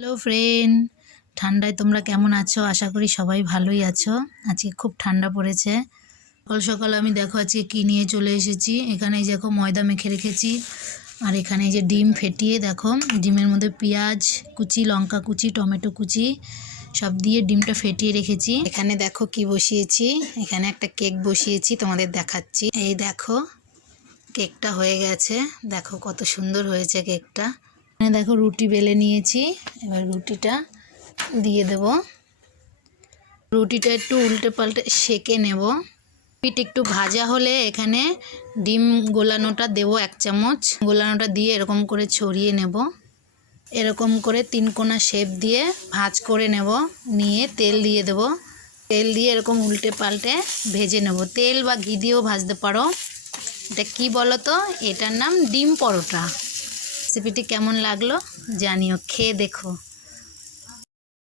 Hello friend ঠান্ডায় তোমরা কেমন আছো? আশা করি সবাই ভালোই আছো। আজকে খুব ঠান্ডা পড়েছে। সকাল সকাল আমি দেখো আজকে কী নিয়ে চলে এসেছি। এখানে এই দেখো ময়দা মেখে রেখেছি। আর এখানে এই যে ডিম ফেটিয়ে দেখো, ডিমের মধ্যে পেঁয়াজ কুচি, লঙ্কা কুচি, টমেটো কুচি, সব দিয়ে ডিমটা ফেটিয়ে রেখেছি। এখানে দেখো কি বসিয়েছি। এখানে একটা কেক বসিয়েছি, তোমাদের দেখাচ্ছি। এই দেখো, কেকটা হয়ে গেছে। দেখো কত সুন্দর হয়েছে কেকটা। এখানে দেখো রুটি বেলে নিয়েছি। এবার রুটিটা দিয়ে দেব। রুটিটা একটু উল্টে পাল্টে সেকে নেব। পিঠ একটু ভাজা হলে এখানে ডিম গোলানোটা দেবো এক চামচ। গোলানোটা দিয়ে এরকম করে ছড়িয়ে নেব। এরকম করে তিন কোনা শেপ দিয়ে ভাজ করে নেব। নিয়ে তেল দিয়ে দেব। তেল দিয়ে এরকম উল্টে পাল্টে ভেজে নেব। তেল বা ঘি দিয়েও ভাজতে পারো। এটা কি বলো তো এটার নাম ডিম পরোটা। রেসিপিটি কেমন লাগল জানিও খেয়ে দেখো।